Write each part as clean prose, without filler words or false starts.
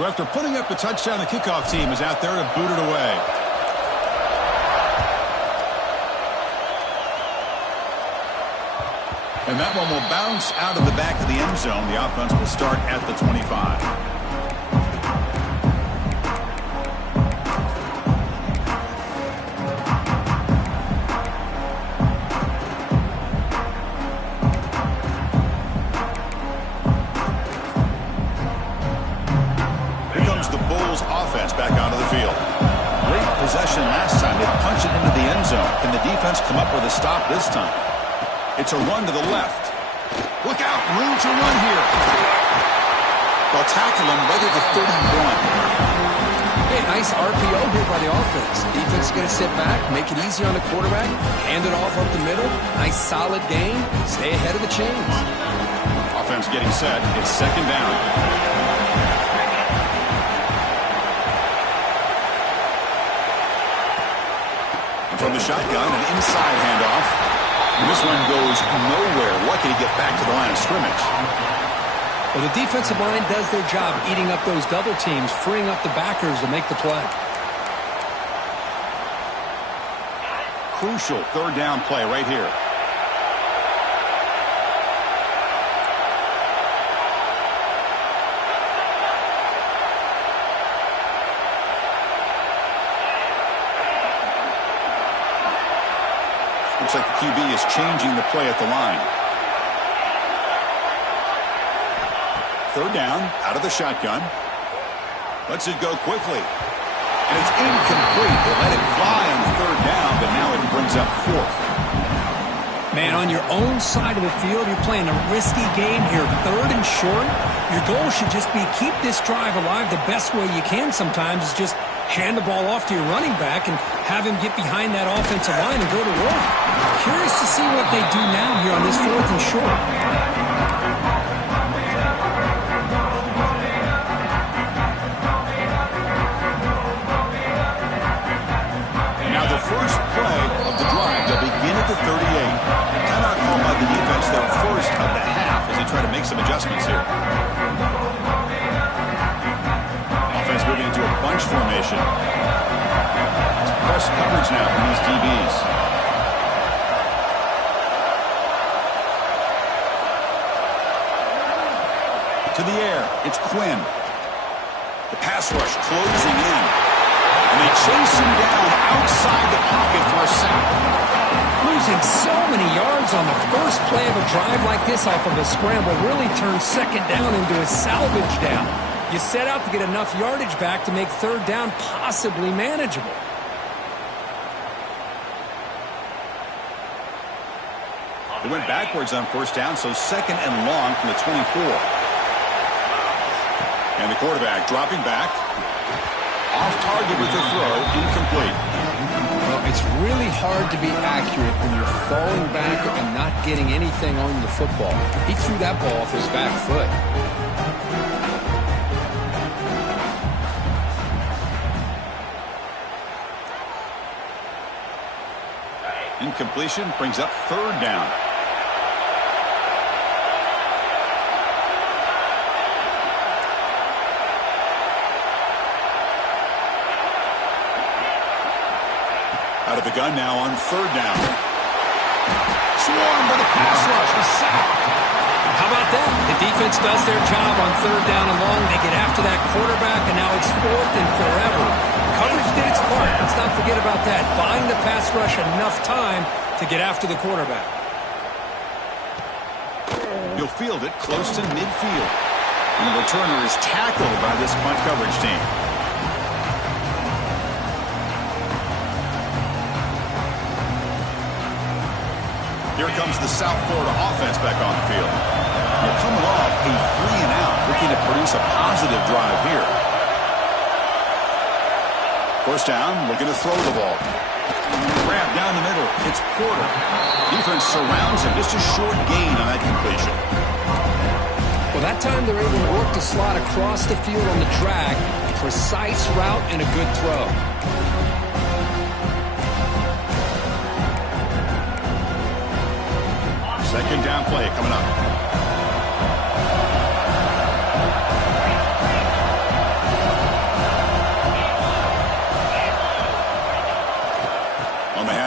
So after putting up the touchdown, the kickoff team is out there to boot it away. And that one will bounce out of the back of the end zone. The offense will start at the 25. Back onto the field. Great possession last time. They punch it into the end zone. Can the defense come up with a stop this time? It's a run to the left. Look out. Room to run here. They'll tackle him right at the 31. Hey, nice RPO here by the offense. Defense is going to sit back, make it easy on the quarterback, hand it off up the middle. Nice solid gain. Stay ahead of the chains. Offense getting set. It's second down. From the shotgun, an inside handoff. And this one goes nowhere. Lucky to get back to the line of scrimmage. Well, the defensive line does their job eating up those double teams, freeing up the backers to make the play. Crucial third down play right here. Looks like the QB is changing the play at the line. Third down, out of the shotgun. Lets it go quickly. And it's incomplete. They let it fly on third down, but now it brings up fourth. Man, on your own side of the field, you're playing a risky game here. Third and short. Your goal should just be keep this drive alive the best way you can sometimes is just hand the ball off to your running back and have him get behind that offensive line and go to work. Curious to see what they do now here on this fourth and short. And now the first play of the drive, they'll begin at the 38. Timeout called by the defense, their first of the half as they try to make some adjustments here. Offense moving into a bunch formation. It's press coverage now from these DBs. To the air, it's Quinn. The pass rush closing in. And they chase him down outside the pocket for a sack. Losing so many yards on the first play of a drive like this off of a scramble really turns second down into a salvage down. You set out to get enough yardage back to make third down possibly manageable. They went backwards on first down, so second and long from the 24. And the quarterback dropping back. Off target with the throw, incomplete. Well, it's really hard to be accurate when you're falling back and not getting anything on the football. He threw that ball off his back foot. Incompletion brings up third down. Out of the gun now on third down. Swarmed by the pass rush. A sack. How about that? The defense does their job on third down and long. They get after that quarterback, and now it's fourth and forever. Coverage did its part. Let's not forget about that. Buying the pass rush enough time to get after the quarterback. He'll field it close to midfield. And the returner is tackled by this punt coverage team. Here comes the South Florida offense back on the field. They're coming off a 3-and-out, looking to produce a positive drive here. First down, looking to throw the ball. Grab down the middle. It's Porter. Defense surrounds him. Just a short gain on that completion. Well, that time they're able to work the slot across the field on the drag. Precise route and a good throw. Second down play coming up.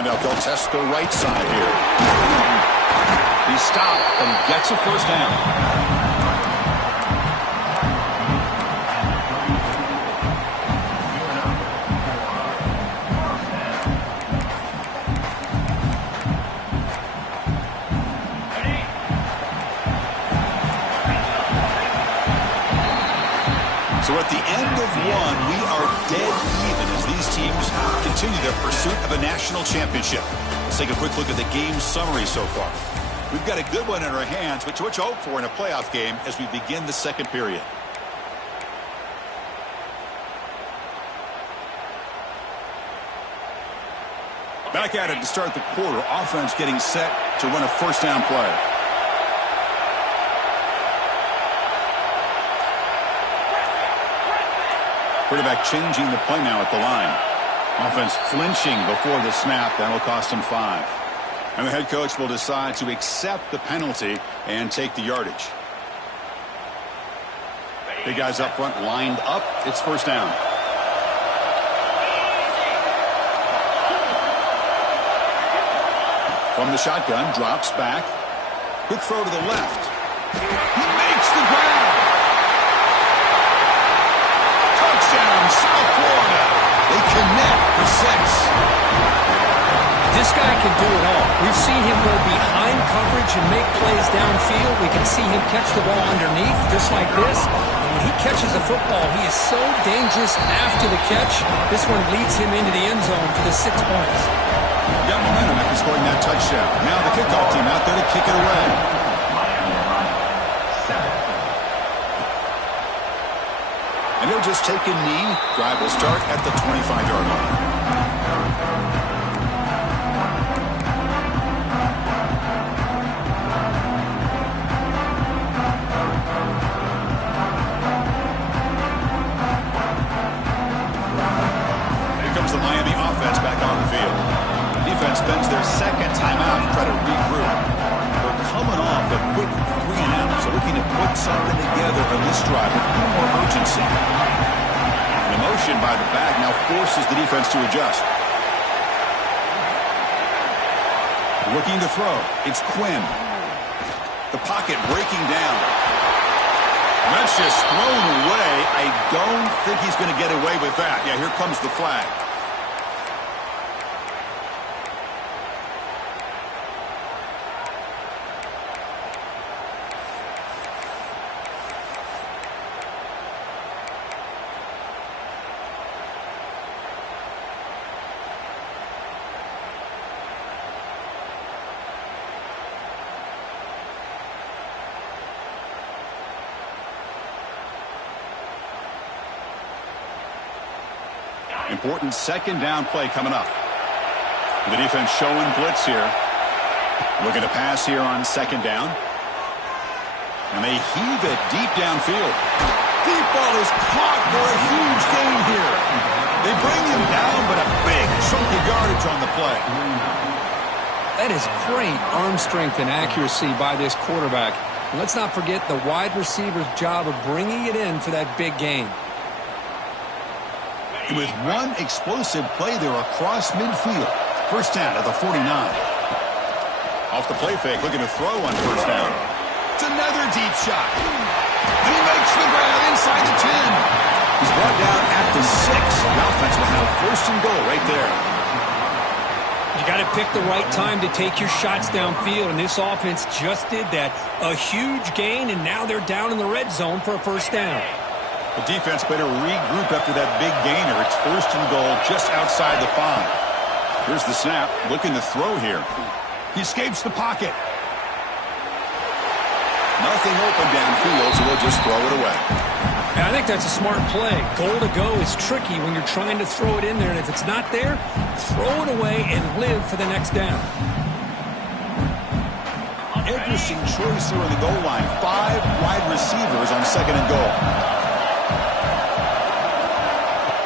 Find out they'll test the right side here. He stopped and gets a first down. So at the end of one, we are dead even as these teams continue their pursuit of a national championship. Let's take a quick look at the game summary so far. We've got a good one in our hands, which what you hope for in a playoff game as we begin the second period. Back at it to start the quarter. Offense getting set to run a first down play. Quarterback changing the play now at the line. Offense flinching before the snap. That'll cost him 5. And the head coach will decide to accept the penalty and take the yardage. Big guys up front lined up. It's first down. From the shotgun, drops back. Quick throw to the left. He makes the grab. Touchdown, South Florida. They connect for 6. This guy can do it all. We've seen him go behind coverage and make plays downfield. We can see him catch the ball underneath, just like this. And when he catches a football, he is so dangerous after the catch. This one leads him into the end zone for the 6 points. Got momentum after scoring that touchdown. Now the kickoff team out there to kick it away. And he'll just take a knee. Drive will start at the 25-yard line. The Miami offense back on the field. Defense spends their second timeout to try to regroup. They're coming off a quick 3-and-out, so looking to put something together on this drive with a little more urgency. The motion by the back now forces the defense to adjust. Looking to throw. It's Quinn. The pocket breaking down. That's just thrown away. I don't think he's going to get away with that. Yeah, here comes the flag. Important second down play coming up. The defense showing blitz here. Looking to pass here on second down. And they heave it deep downfield. Deep ball is caught for a huge gain here. They bring him down, but a big chunk of yardage on the play. That is great arm strength and accuracy by this quarterback. And let's not forget the wide receiver's job of bringing it in for that big gain. With one explosive play there across midfield. First down at the 49. Off the play fake, looking to throw on first down. It's another deep shot. And he makes the grab inside the 10. He's brought down at the 6. The offense will have first and goal right there. You got to pick the right time to take your shots downfield, and this offense just did that. A huge gain, and now they're down in the red zone for a first down. The defense better regroup after that big gainer. It's first and goal just outside the 5. Here's the snap. Looking to throw here. He escapes the pocket. Nothing open downfield, so they'll just throw it away. I think that's a smart play. Goal to go is tricky when you're trying to throw it in there, and if it's not there, throw it away and live for the next down. Interesting choice here on the goal line. 5 wide receivers on second and goal.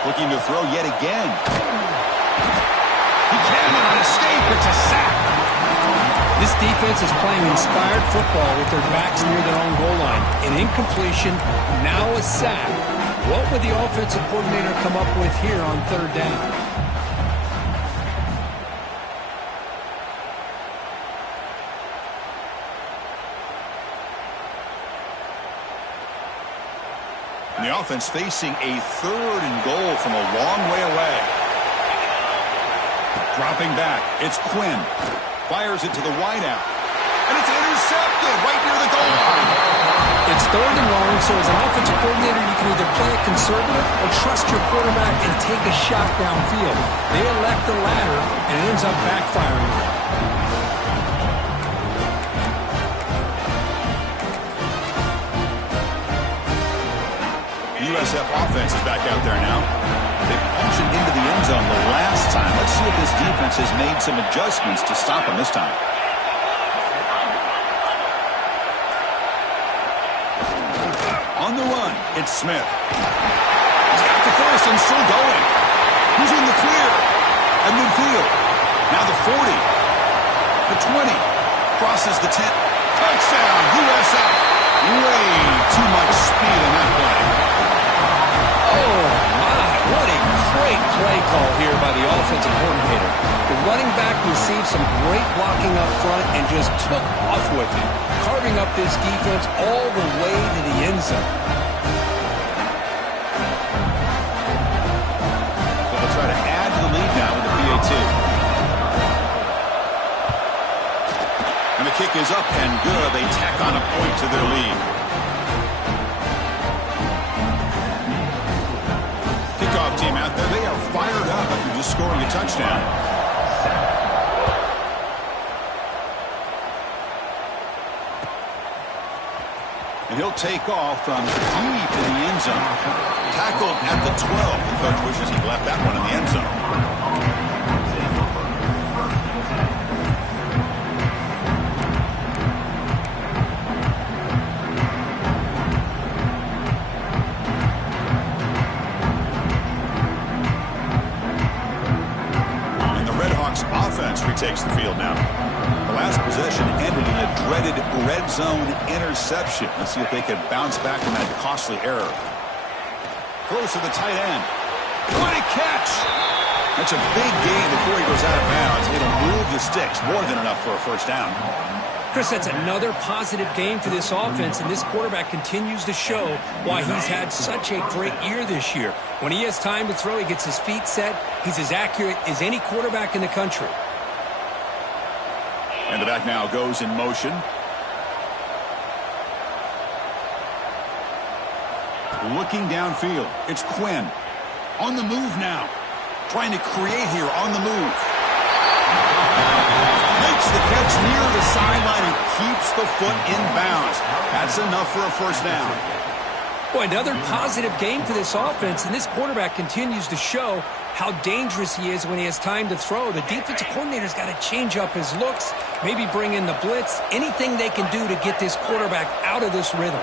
Looking to throw yet again. He cannot escape. It's a sack. This defense is playing inspired football with their backs near their own goal line. An incompletion, now a sack. What would the offensive coordinator come up with here on third down? offense facing a 3rd and goal from a long way away. Dropping back, it's Quinn. Fires it to the wideout. And it's intercepted right near the goal line. It's 3rd and long, so as an offensive coordinator, you can either play it conservative or trust your quarterback and take a shot downfield. They elect the latter, and it ends up backfiring. USF offense is back out there now. They punched it into the end zone the last time. Let's see if this defense has made some adjustments to stop them this time. On the run, it's Smith. He's got the first and still going. He's in the clear. At midfield. Now the 40. The 20. Crosses the 10. Touchdown, USF. Way too much speed in that play. Oh, my. What a great play call here by the offensive coordinator. The running back received some great blocking up front and just took off with it, carving up this defense all the way to the end zone. So they'll try to add to the lead now with the PAT. And the kick is up and good. They tack on a point to their lead. Kickoff team out there. They are fired up after just scoring a touchdown. And he'll take off from deep in the end zone. Tackled at the 12. The coach wishes he'd left that one in the end zone. Offense retakes the field now. The last possession ended in a dreaded red zone interception. Let's see if they can bounce back from that costly error. Throws to the tight end. What a catch! That's a big gain before he goes out of bounds. It'll move the sticks. More than enough for a first down. Chris, that's another positive game for this offense, and this quarterback continues to show why he's had such a great year this year. When he has time to throw, he gets his feet set. He's as accurate as any quarterback in the country. And the back now goes in motion. Looking downfield. It's Quinn. On the move now. Trying to create here on the move. Makes the catch near the sideline and keeps the foot in bounds. That's enough for a first down. Boy, another positive game for this offense, and this quarterback continues to show how dangerous he is when he has time to throw. The defensive coordinator's got to change up his looks, maybe bring in the blitz, anything they can do to get this quarterback out of this rhythm.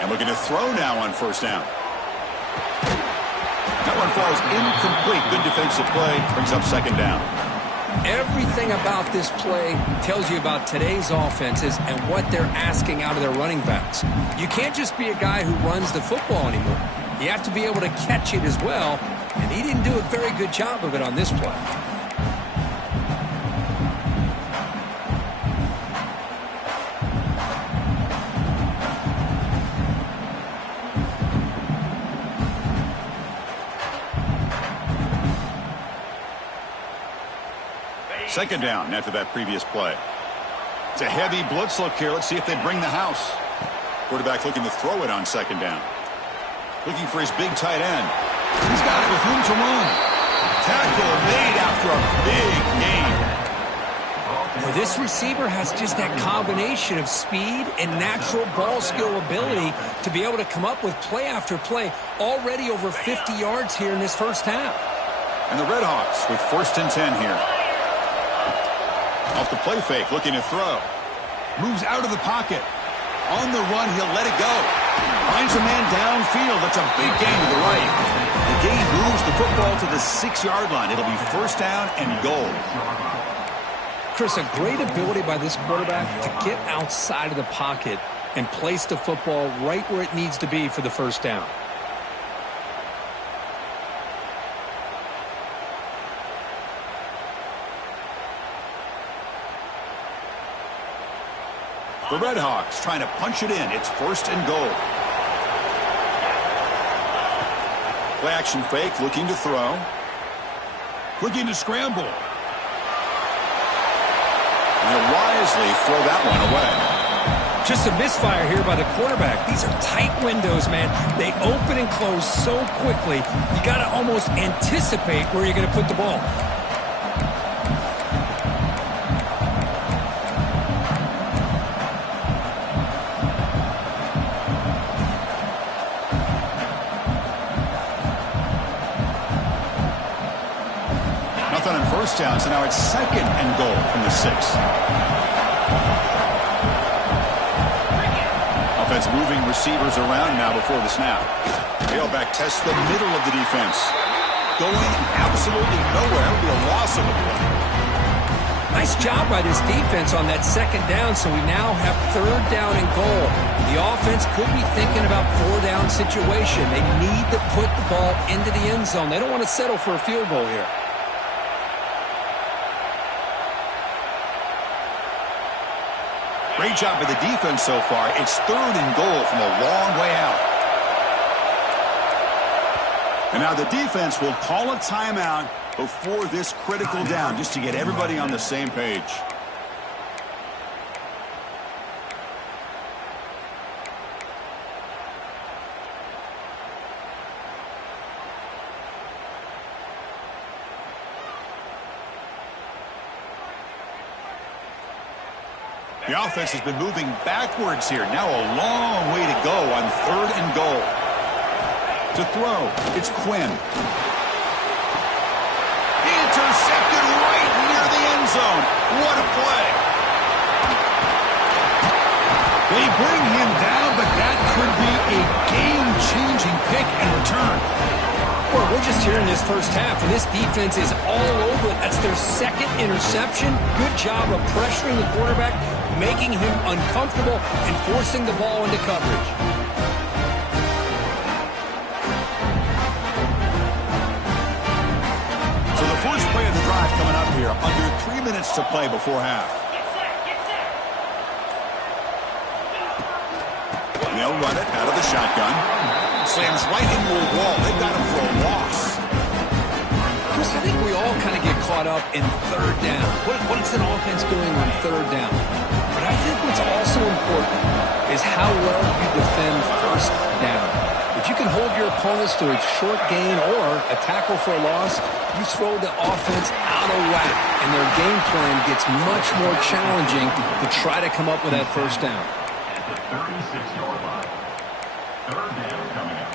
And looking to throw now on first down. That one falls incomplete. Good defensive play. Brings up second down. Everything about this play tells you about today's offenses and what they're asking out of their running backs. You can't just be a guy who runs the football anymore. You have to be able to catch it as well, and he didn't do a very good job of it on this play. Second down after that previous play. It's a heavy blitz look here. Let's see if they bring the house. Quarterback looking to throw it on second down. Looking for his big tight end. He's got it with room to run. Tackle made after a big gain. Well, this receiver has just that combination of speed and natural ball skill ability to be able to come up with play after play. Already over 50 yards here in this first half. And the Redhawks with first and 10 here. Off the play fake, looking to throw. Moves out of the pocket. On the run, he'll let it go. Finds a man downfield. That's a big gain to the right. The gain moves the football to the 6-yard line. It'll be first down and goal. Chris, a great ability by this quarterback to get outside of the pocket and place the football right where it needs to be for the first down. The Red Hawks trying to punch it in. It's 1st and goal. Play action fake, looking to throw. Looking to scramble. And he'll wisely throw that one away. Just a misfire here by the quarterback. These are tight windows, man. They open and close so quickly. You got to almost anticipate where you're going to put the ball. Nothing on 1st down, so now it's 2nd and goal from the 6. Offense moving receivers around now before the snap. Tailback tests the middle of the defense. Going absolutely nowhere. It'll be a loss of a play. Nice job by this defense on that 2nd down, so we now have 3rd down and goal. The offense could be thinking about 4th-down situation. They need to put the ball into the end zone. They don't want to settle for a field goal here. Great job by the defense so far. It's 3rd and goal from a long way out. And now the defense will call a timeout before this critical down, just to get everybody on the same page. The offense has been moving backwards here. Now a long way to go on 3rd and goal. To throw, it's Quinn. Intercepted right near the end zone. What a play. They bring him down, but that could be a game-changing pick and return. Well, we're just here in this first half, and this defense is all over it. That's their 2nd interception. Good job of pressuring the quarterback, making him uncomfortable, and forcing the ball into coverage. So the first play of the drive coming up here. Under 3 minutes to play before half. And they'll run it out of the shotgun. Slams right into a wall. They've got him for a loss. Chris, I think we all kind of get caught up in 3rd down. What's an offense doing on 3rd down? But I think what's also important is how well you defend 1st down. If you can hold your opponents to a short gain or a tackle for a loss, you throw the offense out of whack, and their game plan gets much more challenging to try to come up with that 1st down. At the 36-yard line, 3rd down coming up.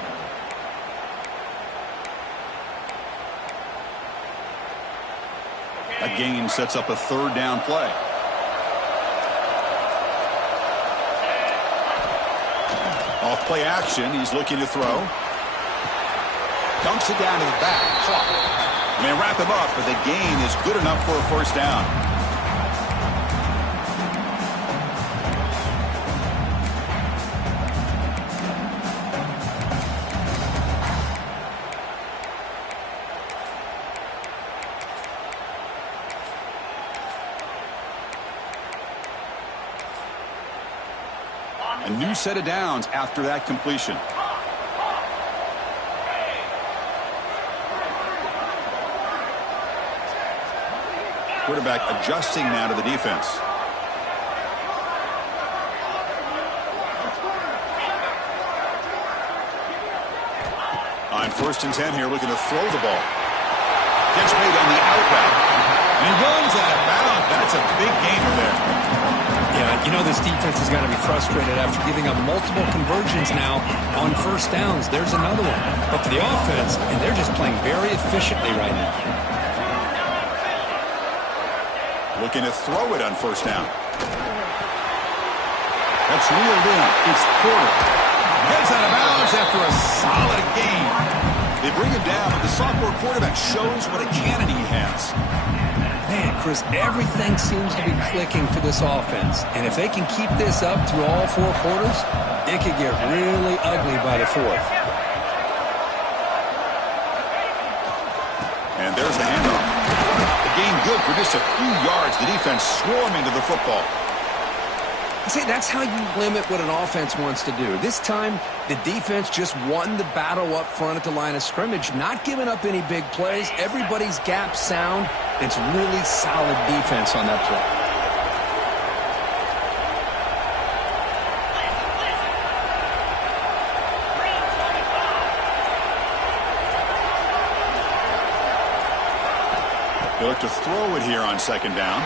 That gain sets up a 3rd down play. Off play action, he's looking to throw. Dumps it down to the back. And they wrap him up, but the gain is good enough for a 1st down. A new set of downs after that completion. Quarterback adjusting now to the defense. On 1st and 10 here, looking to throw the ball. Catch made on the out route. And he runs out of bounds. That's a big gainer there. Yeah, you know this defense has got to be frustrated after giving up multiple conversions now on 1st downs. There's another one. But for the offense, and they're just playing very efficiently right now. Looking to throw it on 1st down. That's reeled in. It's Porter. Gets out of bounds after a solid game. They bring him down, but the sophomore quarterback shows what a cannon he has. Man, Chris, everything seems to be clicking for this offense. And if they can keep this up through all 4 quarters, it could get really ugly by the 4th. And there's the handoff. The gain good for just a few yards. The defense swarming to the football. See, that's how you limit what an offense wants to do. This time, the defense just won the battle up front at the line of scrimmage, not giving up any big plays. Everybody's gap sound. It's really solid defense on that play. They look to throw it here on second down.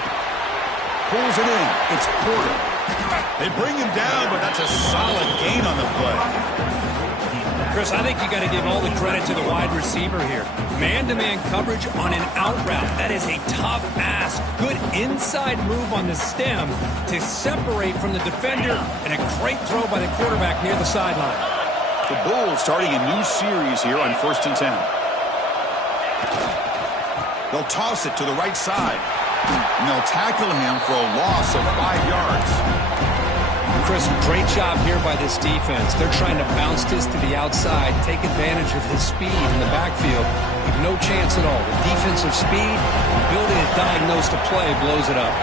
Pulls it in. It's Porter. They bring him down, but that's a solid gain on the play. Chris, I think you got to give all the credit to the wide receiver here. Man-to-man coverage on an out route. That is a tough ask. Good inside move on the stem to separate from the defender, and a great throw by the quarterback near the sideline. The Bulls starting a new series here on 1st and 10. They'll toss it to the right side. And they'll tackle him for a loss of 5 yards. Chris, great job here by this defense. They're trying to bounce this to the outside, take advantage of his speed in the backfield. With no chance at all. The defensive speed, ability to diagnose the play, blows it up.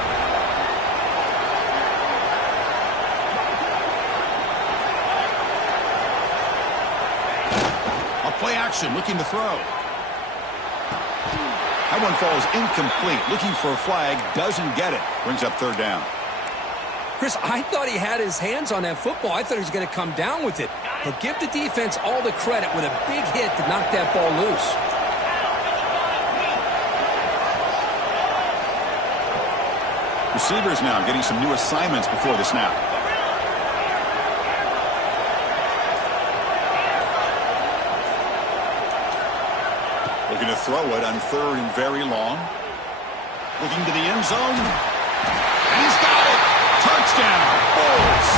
A play action, looking to throw. That one falls incomplete. Looking for a flag, doesn't get it. Brings up 3rd down. Chris, I thought he had his hands on that football. I thought he was going to come down with it. But give the defense all the credit with a big hit to knock that ball loose. Receivers now getting some new assignments before the snap. Looking to throw it on 3rd and very long. Looking to the end zone. And he's got it. Touchdown. Bulls.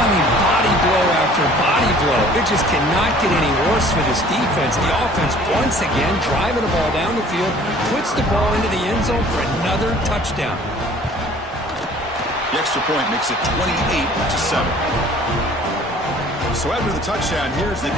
I mean, body blow after body blow. It just cannot get any worse for this defense. The offense, once again, driving the ball down the field, puts the ball into the end zone for another touchdown. The extra point makes it 28-7. So after the touchdown, here's the